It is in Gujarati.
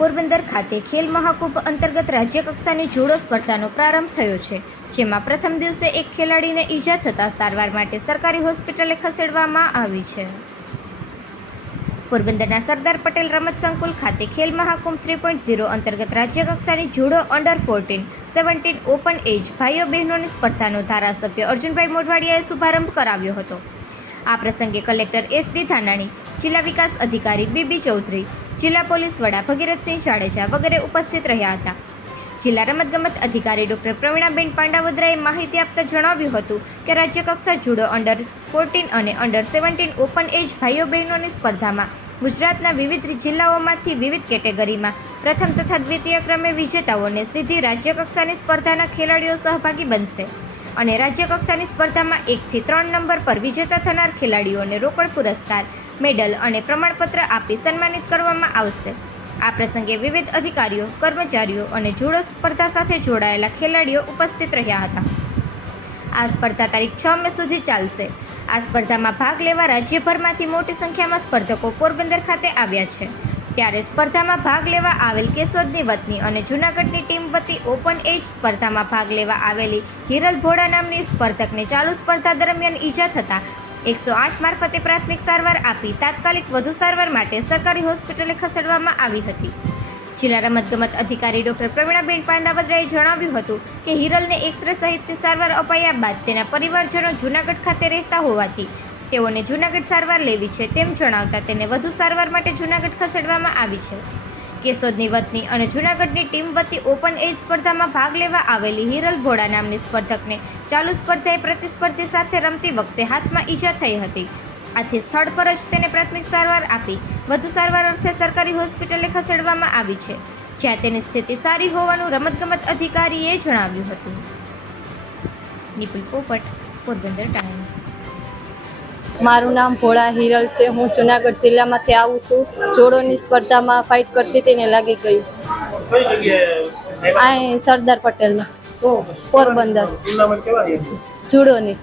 પોરબંદર ખાતે ખેલ મહાકુંભ અંતર્ગત રાજ્યકક્ષાની જુડો સ્પર્ધાનો પ્રારંભ થયો છે, જેમાં પ્રથમ દિવસે એક ખેલાડીને ઈજા થતાં સારવાર માટે સરકારી હોસ્પિટલે ખસેડવામાં આવી છે. પોરબંદરના સરદાર પટેલ રમત સંકુલ ખાતે Khel Mahakumbh three point zero અંતર્ગત રાજ્યકક્ષાની judo under fourteen, seventeen open age ભાઈઓ બહેનોની સ્પર્ધાનો ધારાસભ્ય અર્જુનભાઈ મોઢવાડિયાએ શુભારંભ કરાવ્યો હતો. આ પ્રસંગે કલેક્ટર એસ ડી ધાનાણી, જિલ્લા વિકાસ અધિકારી બીબી ચૌધરી જિલ્લા પોલીસ વડા ભગીરથસિંહ જાડેજા વગેરે ઉપસ્થિત રહ્યા હતા. જિલ્લા રમતગમત અધિકારી ડોક્ટર પ્રવીણાબેન પાંડાવદરાએ માહિતી આપતા જણાવ્યું હતું કે રાજ્યકક્ષા જુડો અંડર ફોર્ટીન અને અંડર સેવન્ટીન ઓપન એજ ભાઈઓ બહેનોની સ્પર્ધામાં ગુજરાતના વિવિધ જિલ્લાઓમાંથી વિવિધ કેટેગરીમાં પ્રથમ તથા દ્વિતીય ક્રમે વિજેતાઓને સીધી રાજ્યકક્ષાની સ્પર્ધાના ખેલાડીઓ સહભાગી બનશે અને રાજ્યકક્ષાની સ્પર્ધામાં એકથી ત્રણ નંબર પર વિજેતા થનાર ખેલાડીઓને રોકડ પુરસ્કાર મેડલ અને પ્રમાણપત્ર આપી સન્માનિત કરવામાં આવશે. આ પ્રસંગે વિવિધ અધિકારીઓ, કર્મચારીઓ અને જુડો સ્પર્ધા સાથે જોડાયેલા ખેલાડીઓ ઉપસ્થિત રહ્યા હતા. આ સ્પર્ધા તારીખ છ મે સુધી ચાલશે. આ સ્પર્ધામાં ભાગ લેવા રાજ્યભરમાંથી મોટી સંખ્યામાં સ્પર્ધકો પોરબંદર ખાતે આવ્યા છે. ત્યારે સ્પર્ધામાં ભાગ લેવા આવેલ કેશોદની વતની અને જૂનાગઢની ટીમ વતી ઓપન એજ સ્પર્ધામાં ભાગ લેવા આવેલી હિરલ ભોડા નામની સ્પર્ધકને ચાલુ સ્પર્ધા દરમિયાન ઈજા થતાં એકસો આઠ મારફતે પ્રાથમિક સારવાર આપી તાત્કાલિક વધુ સારવાર માટે સરકારી હોસ્પિટલે ખસેડવામાં આવી હતી. જિલ્લા રમતગમત અધિકારી ડોક્ટર પ્રવીણાબેન પાંડાવદરાએ જણાવ્યું હતું કે હિરલને એક્સરે સહિતની સારવાર અપાયા બાદ તેના પરિવારજનો જૂનાગઢ ખાતે રહેતા હોવાથી તેઓને જૂનાગઢ સારવાર લેવી છે તેમ જણાવતા તેને વધુ સારવાર માટે જૂનાગઢ ખસેડવામાં આવી છે. કેશોદની વતની અને જૂનાગઢની ટીમ વતી ઓપન એજ સ્પર્ધામાં ભાગ લેવા આવેલી હિરલ ભોડા નામની સ્પર્ધકને ચાલુ સ્પર્ધાએ પ્રતિસ્પર્ધી સાથે રમતી વખતે હાથમાં ઈજા થઈ હતી. આથી સ્થળ પર જ તેને પ્રાથમિક સારવાર આપી વધુ સારવાર અર્થે સરકારી હોસ્પિટલે ખસેડવામાં આવી છે, જ્યાં તેની સ્થિતિ સારી હોવાનું રમતગમત અધિકારીએ જણાવ્યું હતું. નિપુલ પોપટ, પોરબંદર ટાઈમ્સ. મારું નામ ભોળા હિરલ છે. હું જુનાગઢ જિલ્લામાંથી આવું છું. જોડોની સ્પર્ધામાં ફાઇટ કરતી તેને લાગી ગયું. અહીં સરદાર પટેલમાં. પોરબંદર. જુડોની.